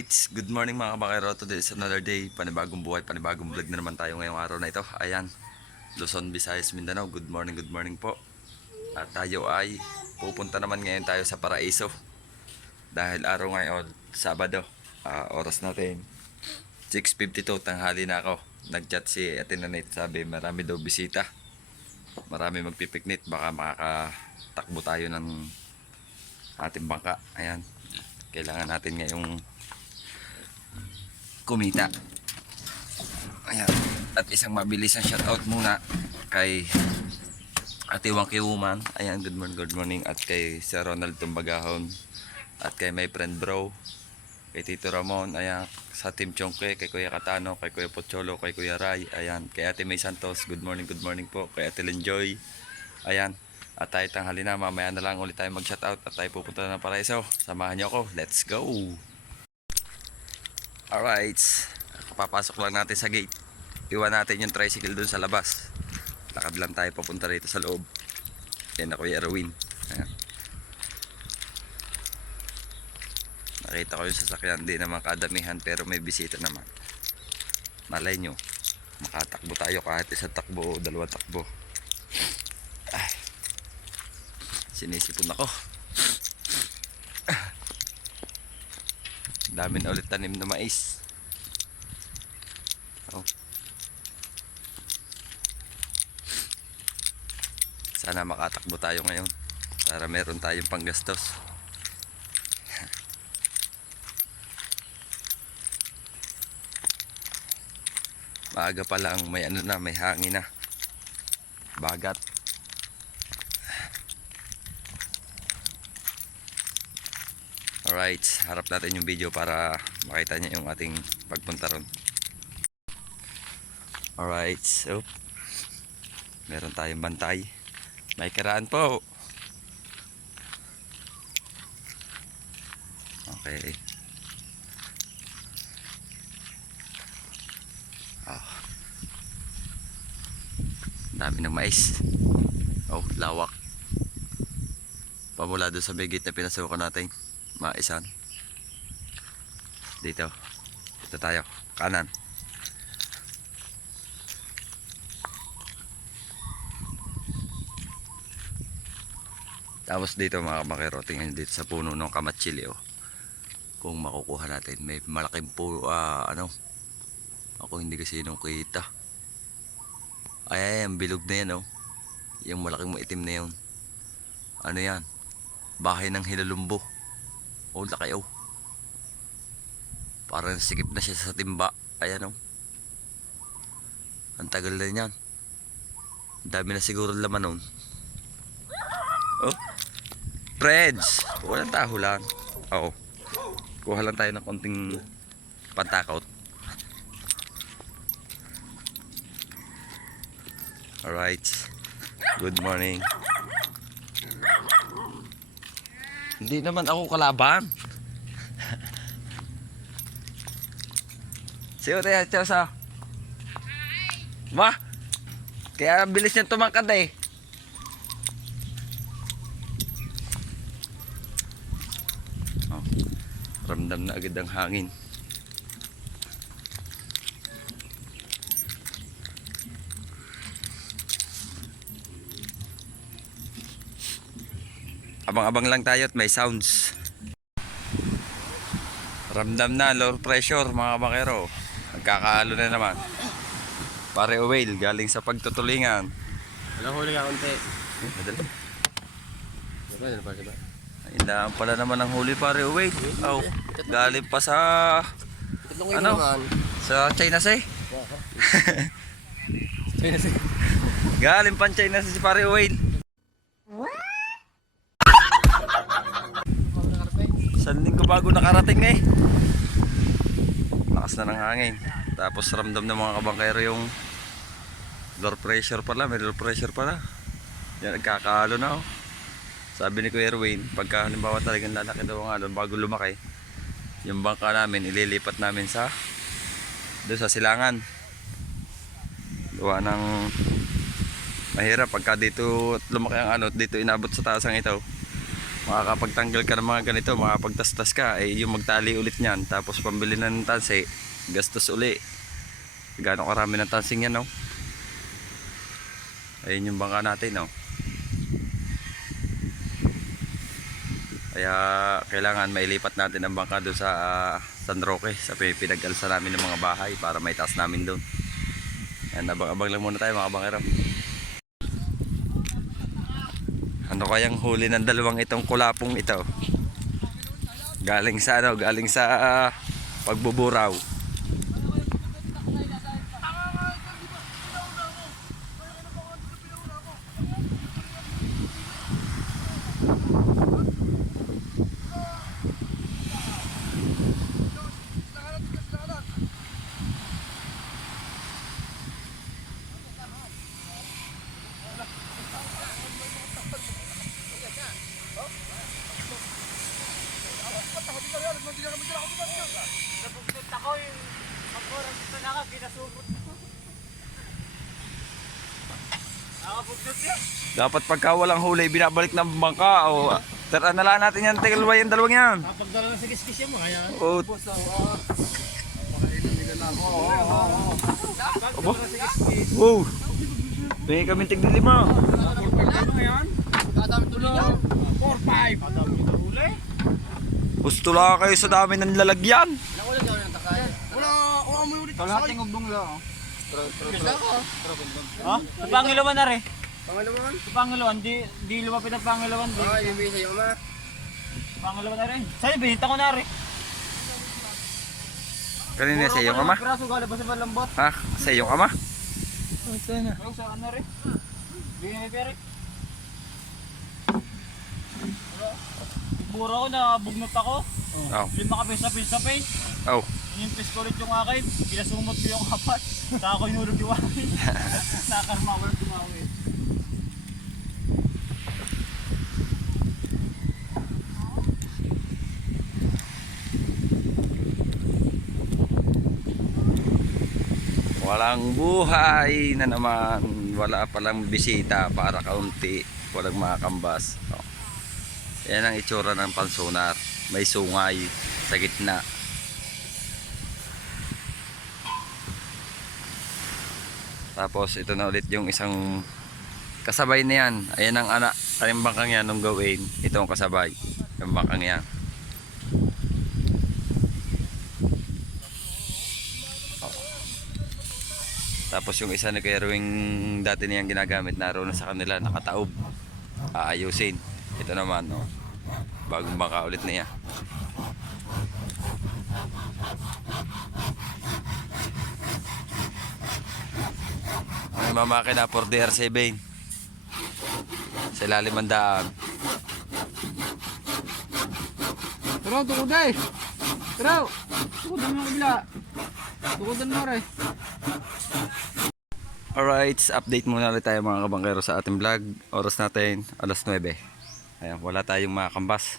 Alright, good morning mga kabakero. Today is another day, panibagong buhay, panibagong vlog na naman tayo ngayong araw na ito. Ayan, Luzon, Visayas, Mindanao, good morning po. At tayo ay pupunta naman ngayon tayo sa Paraiso. Dahil araw ngayon, Sabado, oras natin 6:52, tanghali na ako. Nag-chat si Ate Nanette, sabi marami daw bisita. Marami magpipiknik, baka makakatakbo tayo ng ating bangka. Ayan, kailangan natin ngayong kumita. Ayan. At isang mabilisang shoutout muna kay Ate Wangki Woman. Ayan, good morning. At kay Sir Ronald Tumbagahon. At kay my friend bro. Kay Tito Ramon. Ayan. Sa Team Chongke. Kay Kuya Katano. Kay Kuya Pocholo. Kay Kuya Ray. Ayan. Kay Ate May Santos. Good morning po. Kay Ate Lenjoy. Ayan. At tayo tanghali na. Mamaya na lang ulit tayo mag-shoutout. At tayo pupunta na ng Paraiso. Samahan niyo ako. Let's go! Alright, papasok lang natin sa gate. Iwan natin yung tricycle dun sa labas. Lakad lang tayo papunta rito sa loob. Yan ako yung Erwin. Ayan. Nakita ko yung sasakyan. Di naman kadamihan pero may bisita naman. Malay nyo, makatakbo tayo kahit isang takbo o dalawang takbo. Ay, sinisipon ako. Dami na ulit tanim na mais. Oh. Sana makatakbo tayo ngayon para meron tayong panggastos. Maaga pa lang may ano na, may hangin na. Bagat. Alright, harap natin yung video para makita niya yung ating pagpunta ron. Alright, so meron tayong bantay. May kiraan po. Okay. Dami ng mais. Oh, lawak. Pamula doon sa bigit na pinasukan natin. Maisan. Dito tayo kanan. Tapos dito mga kabakero, tingnan dito sa puno ng kamatsili, oh. Kung makukuha natin, may malaking ako hindi kasi nung kita. Ay, ang bilog na yan, oh. Yung malaking itim na yun, ano yan, bahay ng Hilalumbo. Oh, laki, oh. Parang sikip na siya sa timba. Ayan, oh. Ang tagal na yan. Dami na siguro laman nun. Oh, friends, walang taho lang. Oo, kuha lang tayo ng konting pantakot. Alright, good morning. Hindi naman ako kalaban. Siyo tayo, Chosa. Ma, kaya bilis niya tumangkad eh. Oh, ramdam na agad ang hangin. Abang-abang lang tayo at may sounds. Ramdam na, low pressure mga bakero. Nagkakaalo na naman. Pare whale galing sa pagtutulingan. Walang huli ka konti. Madali. Diba? Inaan pala naman ang huli pare whale. Oh, galing pa sa ano? Sa China Sea. China Sea. Galing pa China Sea si pare whale. Isang linggo bago nakarating eh. Lakas na ng hangin. Tapos ramdam ng mga kabangkero yung low pressure pala. May low pressure pala. Yan, nagkakaalo na, oh. Sabi ni Kuya Erwin, pagka halimbawa talagang lalaki daw ang alon bago lumaki, yung bangka namin ililipat namin doon sa silangan. Gawa ng mahirap pagka dito lumaki ang alon, dito inabot sa taas ang ito. makakapagtanggal ka ng mga ganito, makapagtastas ka, eh yung magtali ulit niyan, tapos pambili na ng tansi, gastos uli. Gaano karami ng tansing yan, no? Ayun yung bangka natin, no? Kaya kailangan mailipat natin ang bangka doon sa San Roque, sa pinag-alsa namin ng mga bahay para may taas namin doon. Yan, abang-abang lang muna tayo mga bangkero. Ano kayang huli ng dalawang itong kulapong ito? Galing sa ano, galing sa pagbuburaw. Dapat pagka walang huli, binabalik ng bangka o tara na lang natin yan, tigalwa yung dalawang yan. Pagdala sa kiskis yan mo, kaya O, abo, wow, pengi kami tig-5. Gusto lang kayo sa dami ng lalagyan. kalahating ugdong lang. Ha? Sa Pangilawan na rin. Pangalaman? Sa Pangilawan, di lumapit ang Pangilawan. Yung bisa yung ama. Pangilawan na rin. Sa'yo, binita ko na rin. Kanina sa iyong ama? Piraso gala ba sa malambot? Ha? Sa iyong ama? Pero sa ano rin? Binita rin. Bura ko na bugnot ako. Oh. Lima ka pisa-pisa-pin. Oh. Inimpis ko ulit yung akin. Pinasumot ko yung apat. Saka ako inulog yung akin. Nakarma ko lang tumawin. Walang buhay na naman. Wala palang bisita para kaunti. Walang makakambas. Oh. Yan ang itsura ng pansonar. May sungay sa gitna. Tapos ito na ulit yung isang kasabay na yan. Ayan ang anak. Yung bangkang yan nung gawin. Ito ang kasabay. Yung bangkang yan. Tapos yung isa na kay Erwing dati niyang ginagamit, naroon na sa kanila, nakataob. Aayusin. Ito naman, no, bagong bangka ulit niya. May mamakina for DR7 sa ilalim ng daan. Turo, tukod eh. Turo, tukodan mo kabila. Tukodan mo rin. Alright, update muna ulit tayo mga kabangkero sa ating vlog. Oras natin, alas 9. Ayan, wala tayong makakambas.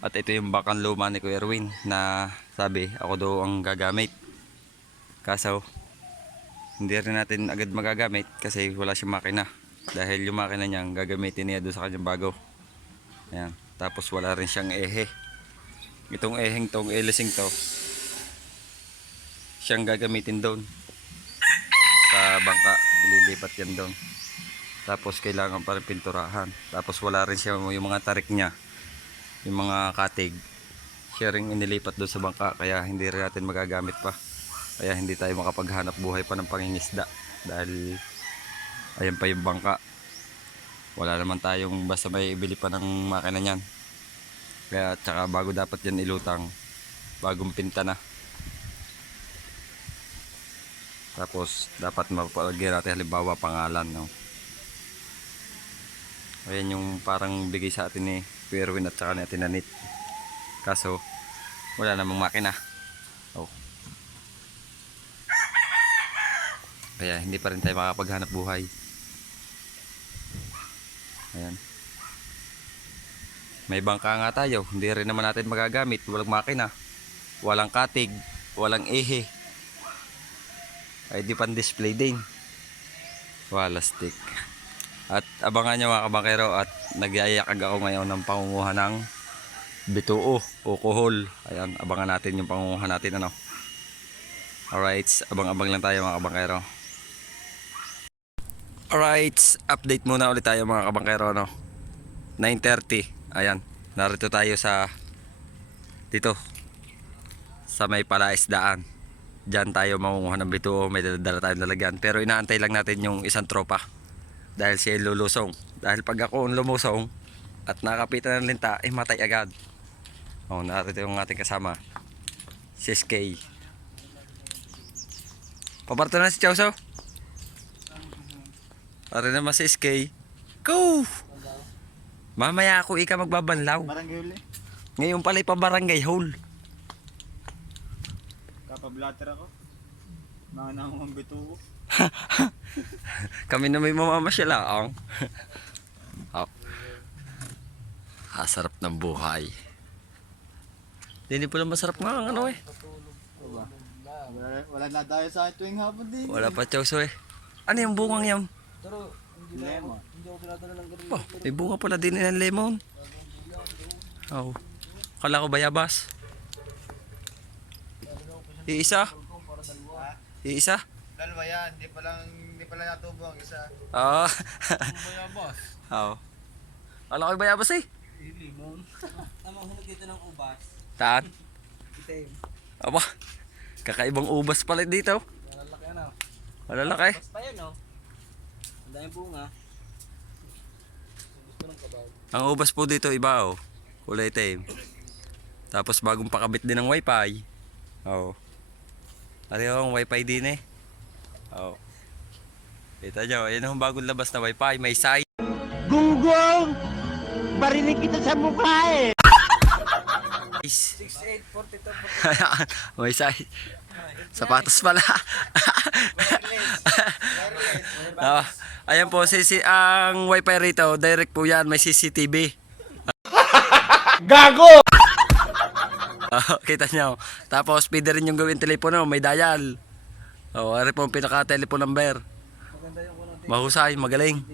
At ito yung bakang luma ni Kuya Erwin na sabi, ako daw ang gagamit. Kaso, hindi rin natin agad magagamit kasi wala siyang makina. Dahil yung makina niya, gagamitin niya doon sa kanyang bago. Ayan, tapos wala rin siyang ehe. Itong eheng tong, elising to, siyang gagamitin doon sa bangka, ililipat yan doon. Tapos kailangan pa rin pinturahan. Tapos wala rin siya yung mga tarik niya, yung mga katig, siya rin inilipat doon sa bangka. Kaya hindi rin natin magagamit pa. Kaya hindi tayo makapaghanap buhay pa ng pangingisda. Dahil ayan pa yung bangka. Wala naman tayong basta may ibili pa ng makina niyan. Kaya tsaka bago dapat yan ilutang, bagong pinta na. Tapos dapat mapalagyan natin halimbawa pangalan, no? Ayan yung parang bigay sa atin ni Erwin at saka ni Ate Nanit. Kaso wala namang makina. Oh. Kaya hindi pa rin tayo makapaghanap buhay. Ayan. May bangka nga tayo, hindi rin naman natin magagamit. Walang makina, walang katig, walang ehe. Ay di pan display din. Wala stick. At abangan nyo mga kabangkero at nagyayakag ako ngayon ng pangunguha ng bituo o kuhol. Ayan, abangan natin yung pangunguha natin ano. Alright, abang-abang lang tayo mga kabangkero. Alright, update muna ulit tayo mga kabangkero no. 9:30. Ayan, narito tayo dito sa may palaisdaan. Diyan tayo mangunguha ng bituo, may dala tayong lalagyan. Pero inaantay lang natin yung isang tropa. Dahil siya lulusong. Dahil pag ako ang lumusong at nakapitan ng linta, matay agad. Oh, narito yung ating kasama. Si SK. Paparto na si Chauso. Para naman si SK. Go! Mamaya ako ika magbabanlaw. Barangay uli. Ngayon pala ipabarangay hole. Kapablatter ako. Mga nangungang bituo. Kami na may mamamasyal lang. Oh. Sarap ng buhay. Hindi pala masarap nga ang ano eh. Wala na tayo sa tuwing hapon din. Wala pa Chauso eh. Ano yung bungang yan? Lemon. Oh, may bunga pala din ng lemon. Oh. Kala ko bayabas. Iisa? Iisa? Dalawa yan. Hindi pala natubo ang isa. Oo. Bayabas. Oo. Kala ko bayabas eh. Lemon. Tamang hulog dito ng ubas. Taan? Itim. Aba. Kakaibang ubas pala dito. Malalaki ano. Malalaki. Ubas pa yun oh. Ang daming bunga. Gusto ng kabaw. Ang ubas po dito iba oh. Kulay itim. Tapos bagong pakabit din ng wifi. Oo. Ano yung wifi din eh. Oo. Kita nyo, yun ang bagong labas na wifi. May side. Gunggong! Barinig kita sa mukha eh! 6842. May side. Sapatos pala. Ah, ayan po, ang wifi rito, direct po yan, may CCTV. Gago! Kita nyo. Tapos, pwede rin yung gawin telepono, may dial. Ari po ang pinaka-telephone number. Mahusay, magaling.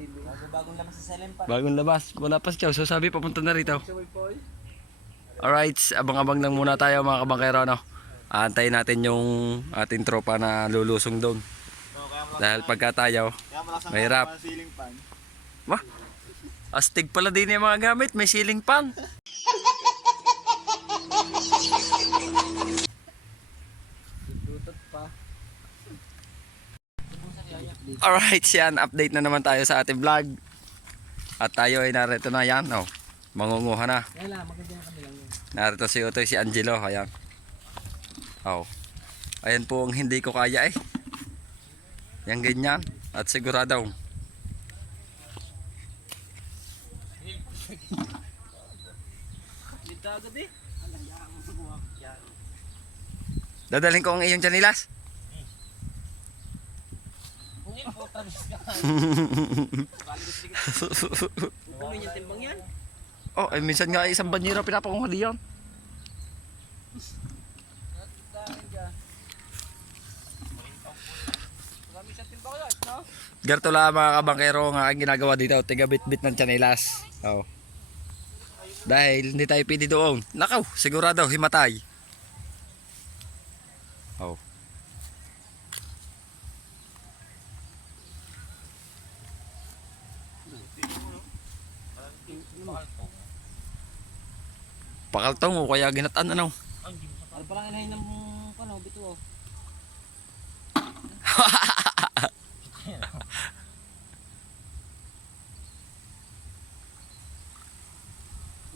Bagong labas sa Salem pa. Bagong labas. Wala pa si Chow. So sabi, papunta na rito. Alright, abang-abang lang muna tayo mga kabangkero. No? Aantayin natin yung ating tropa na lulusong doon. Dahil pagka tayo, mahirap. Ceiling fan. Wah, astig pala din yung mga gamit. May ceiling fan. Alright, yan. Update na naman tayo sa ating vlog. At tayo ay narito na yan. Oh, mangunguha na. Narito si Utoy, si Angelo. Ayan. Oh. Ayan po ang hindi ko kaya eh. Yan ganyan. At sigurado. Dadalhin ko ang iyong chanilas. Oh, ay minsan nga isang banyera pinapakuha diyan. Ganito lang mga kabangkero nga ang ginagawa dito, tiga bit-bit ng chanilas. Oh. Dahil hindi tayo pwede doon. Nakaw, sigurado himatay. Oh. Pakaltong o kaya ginatan ano. Ano palang inahin ng bituo?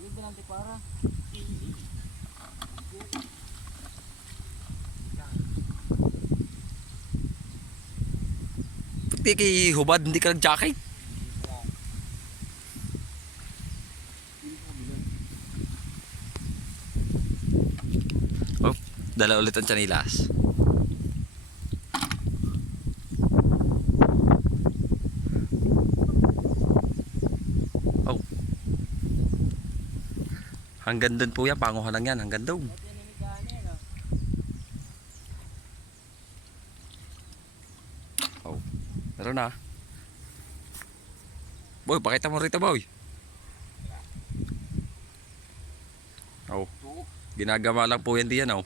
Hindi ba natin para? Pati kay hubad, hindi ka nag-jacket. Oh, dala ulit ang chanilas. Oh. Hanggang doon po yan, panguha lang yan, hanggang doon. Oh. Meron na. Boy, pakita mo rito, boy. Oh. Ginagawa lang po yan diyan, oh.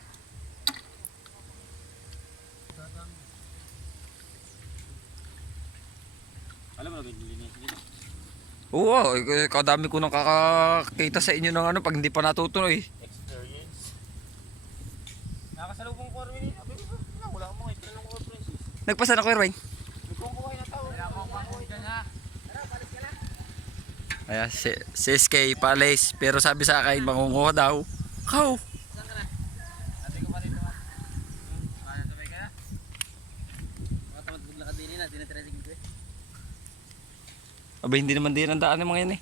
Alam mo, naglilinis dito. Oo, kadami ko nang kakakita sa inyo ng ano pag hindi pa natutuloy. Experience. Nakasalubong ko, Arwin. Abi ko, wala akong mga itanong ko, Princess. Nagpasa na ko, Erwin. Nagkukuhay na tao. Wala akong panguhay dyan, ha? Tara, palis ka lang. Ayan, si SK Palace. Pero sabi sa akin, mangunguha daw. Kau. Saan ka na? Sabi ko pa rin naman. Kaya sabay ka na? Makatamad maglakad din na, tinatreading ko eh. Aba, hindi naman din ang daan ng mga yan eh.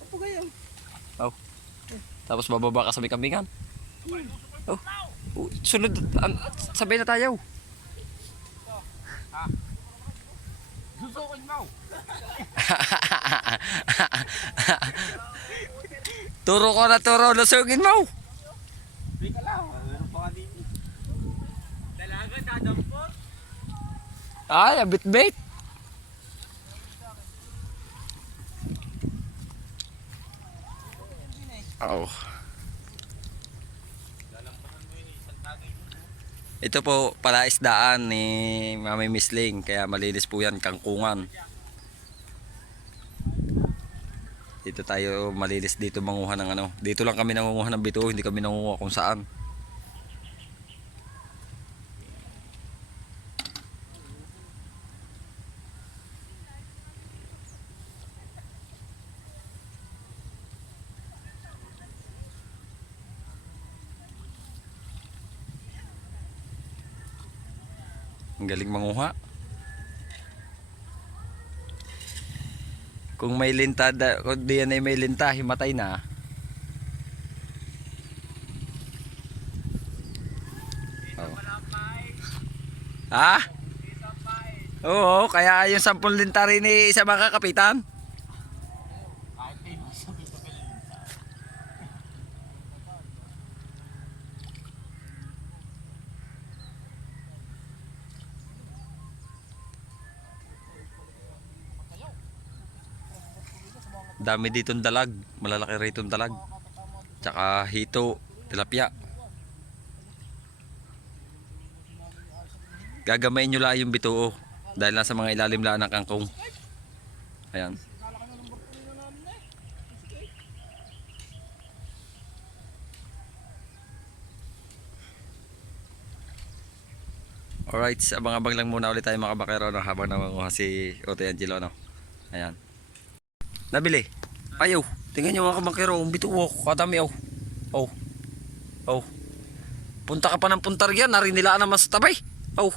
Apo kayo. Oh. Tapos bababa ka sa may kambingan. Oh. Oh, sunod, sabay na tayo. Susukin mo! Turo ko na turo, lusugin mo. Hindi ka lang. Ano pa ka din? Dalaga, dadampot. Ay, a bit-bit. Oh. Ito po pala isdaan ni Mami Misling, kaya malinis po yan, kangkungan. Dito tayo malinis dito manguha ng ano. Dito lang kami nangunguha ng bituo, hindi kami nangunguha kung saan. Ang galing manguha. Kung may linta, kung di yan ay may linta, himatay na. Oh. Ha? Oo, kaya yung 10 linta rin ni isa mga kapitan. Kahit kayo masabi sa pilinta. Dami ditong dalag, malalaki rito dalag. Tsaka hito, tilapia. Gagamayin nyo lang yung bituo dahil nasa mga ilalim lang ng kangkong. Ayan. Alright, abang-abang lang muna ulit tayo mga bakero no, habang nangunguha si Ote Angelo no. Ayan. Nabili. Ayaw. Tingnan nyo mga kabakero, ang bituo, kadami oh. Oh. Oh. Punta ka pa ng puntar yan, nari nila naman sa tabay. Oh.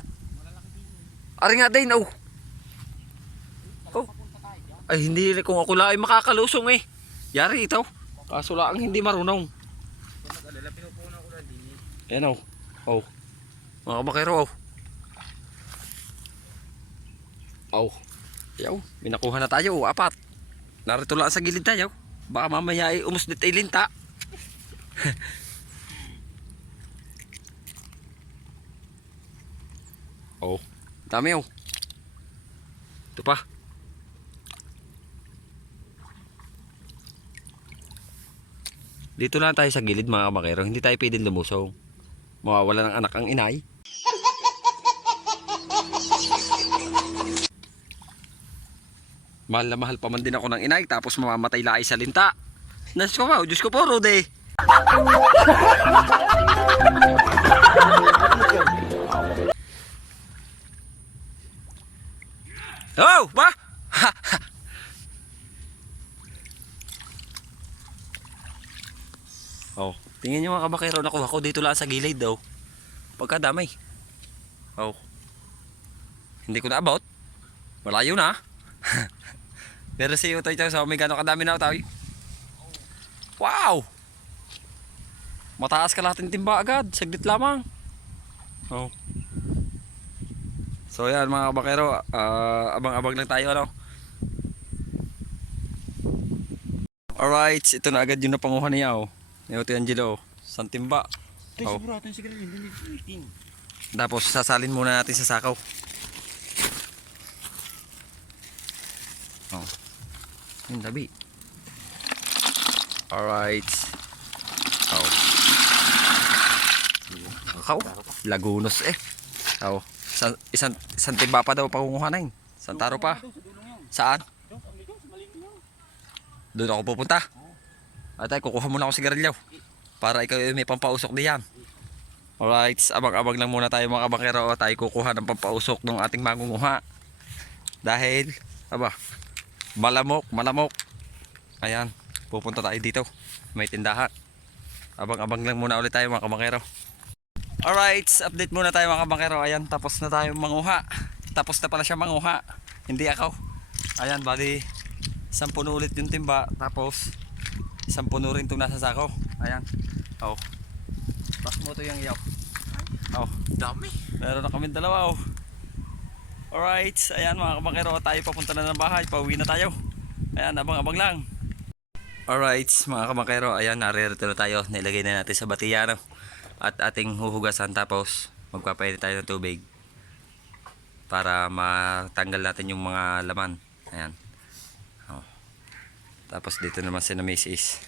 Ari nga din, oh. Oh. Ay hindi kung ako lang ay makakalusong eh. Yari ito. Kaso lang hindi marunong. Mag-alala, pinupunan ko lang din eh. Ayan oh. Oh. Mga kabakero oh. Oh. Ayaw. Minakuha na tayo oh. Apat. Narito lang sa gilid tayo. Baka mamaya ay umusdit ay linta. Oh, dami oh. Ito pa. Dito lang tayo sa gilid mga kabakero. Hindi tayo pwedeng lumusong. Mawawala ng anak ang inay. Mahal na mahal pa man din ako ng inay. Tapos mamamatay laay sa linta. Diyos ko po, Rudy. Oh, ba? Oh, tingnan nyo mga kabakero, nakuha ko dito lang sa gilid daw. Pagkadamay. Oh. Hindi ko na about. Malayo na. Pero si Utoy tayo sa may gano'ng kadami na Utoy. Wow! Mataas ka lahat ng timba agad. Saglit lamang. Oh. So yan mga kabakero, abang-abang lang tayo ano. Alright, ito na agad yung napanguha niya oh. Ni Utoy Angelo, isang timba. Ito, Oh. siguro natin siguro hindi. Tapos sasalin muna natin sa sakaw. Oh. Yung labi. Alright. Oh. Akaw. Lagunos eh. Oh. Isang timba pa daw pangunguha na yun. Isang taro pa. Saan? Doon ako pupunta. At ay, kukuha muna ako sigarilyo. Para ikaw may pampausok diyan. Alright, abang-abang lang muna tayo mga kabangkero. Tayo kukuha ng pampausok ng ating mangunguha. Dahil, malamok. Ayan, pupunta tayo dito. May tindahan. Abang-abang lang muna ulit tayo mga kabangkero. Alright, update muna tayo mga kabangkero. Ayan, tapos na tayo manguha. Tapos na pala siya manguha. Hindi ako. Ayan, bali, 10 ulit yung timba. Tapos, 10 rin itong nasa sako. Ayan. Oh. Pas mo ito yung iyaw. Oh, dami. Meron na kami dalawa. Oh. Alright, ayan mga kabangkero, tayo papunta na ng bahay. Pauwi na tayo. Ayan, abang-abang lang. Alright, mga kabangkero, ayan, naririto na tayo. Nilagay na natin sa batiya, no? At ating huhugasan, tapos magpapainit tayo ng tubig para matanggal natin yung mga laman. Ayan. Oh. Tapos dito naman si na Mrs.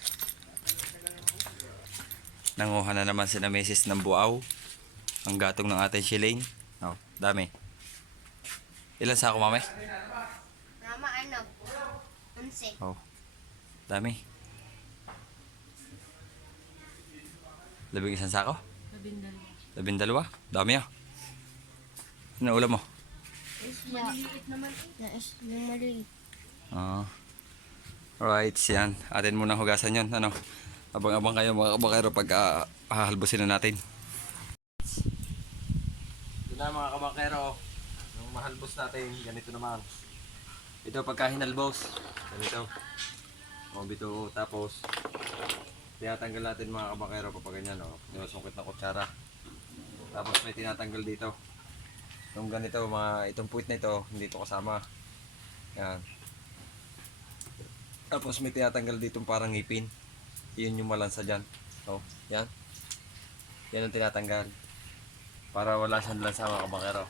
Nanguha na naman si na Mrs. ng buaw. Ang gatong ng ating shilling. Oh, dami. Ilan sako, mami? Mama, ano? 11. Oh. Dami. 11 sako? 12. Dami ah. Ano ulam mo? Maliliit naman. Nais yung maliit. Ah. Alright, yan. Atin muna hugasan yun. Ano? Abang-abang kayo mga kabakero pag hahalbusin na natin. Ito na mga kabakero. Nung mahalbos natin, ganito naman. Ito pagka hinalbos. Ganito. O bito. Tapos, tinatanggal natin mga kabakero kapag ganyan. O, sinusungkit na kutsara. Tapos may tinatanggal dito. Nung ganito, itong puwit na ito, hindi ito kasama. Yan. Tapos may tinatanggal dito parang ngipin. Yun yung malansa dyan. Oh, yan. Yan ang tinatanggal. Para wala siyang lansa mga kabakero.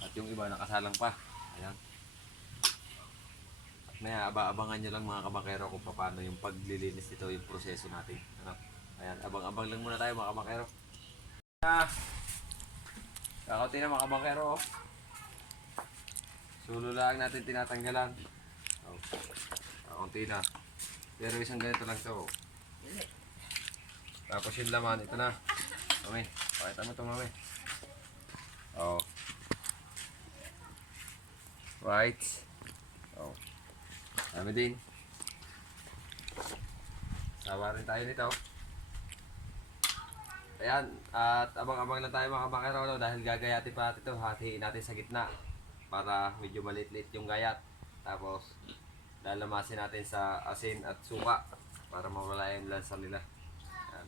At yung iba nakasalang pa. Ayan. At may abangan nyo lang mga kabakero kung paano yung paglilinis nito, yung proseso natin. Ano? Ayan, abang-abang lang muna tayo mga kabakero. Kakauti na mga kabakero. Oh. Sulo lang natin tinatanggalan. Oh. Kaunti na. Pero isang ganito lang to. Tapos yung laman, ito na. Mami, pakita mo ito mami. Oh. Right. Oh. Dami din. Sawa rin tayo nito. Ayan, at abang-abang lang tayo mga kabakero, no? Dahil gagayatin pa natin ito. Hatiin natin sa gitna. Para medyo maliit-liit yung gayat. Tapos, lalamasin natin sa asin at suka para mawala yung lansa nila. Ayan.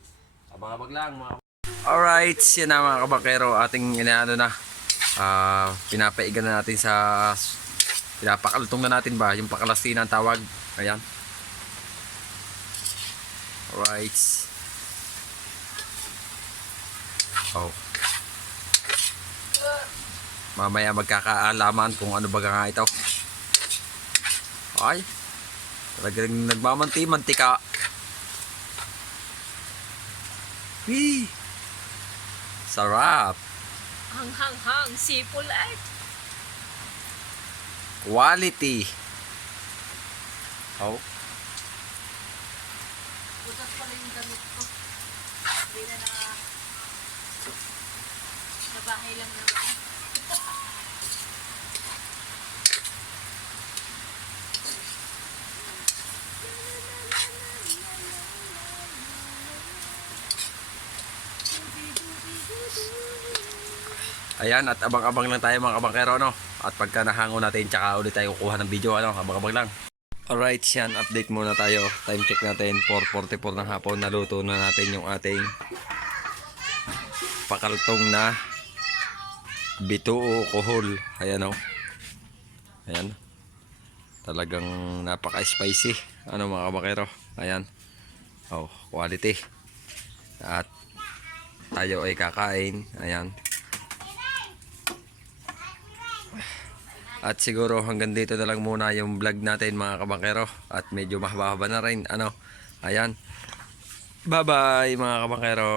Abang-abang lang mga. Alright, yan na mga kabakero, ating inaano na. Pinapaigan na natin sa pinapakalutong na natin ba yung pakalastina ang tawag. Ayan. Alright. Oh. Mamaya magkakaalaman kung ano ba nga ito. Ay, talagang nagmamanti-mantika. Wee! Sarap! Hang sipol ay. Quality! Oh. Butas pala yung damit ko. Hindi na bahay lang naman. Ayan, at abang-abang lang tayo mga kabangkero, no? At pagka nahango natin, tsaka ulit tayo kukuha ng video, ano? Abang-abang lang. Alright, yan, update muna tayo. Time check natin, 4:44 ng hapon. Naluto na natin yung ating pakaltong na bituo kohol. Ayan, oh. Ayan. Talagang napaka-spicy. Ano mga kabangkero? Ayan. Oh, quality. At tayo ay kakain. Ayan. At siguro hanggang dito na lang muna yung vlog natin mga kabangkero. At medyo mahaba-haba na rin. Ano? Ayan. Bye-bye mga kabangkero.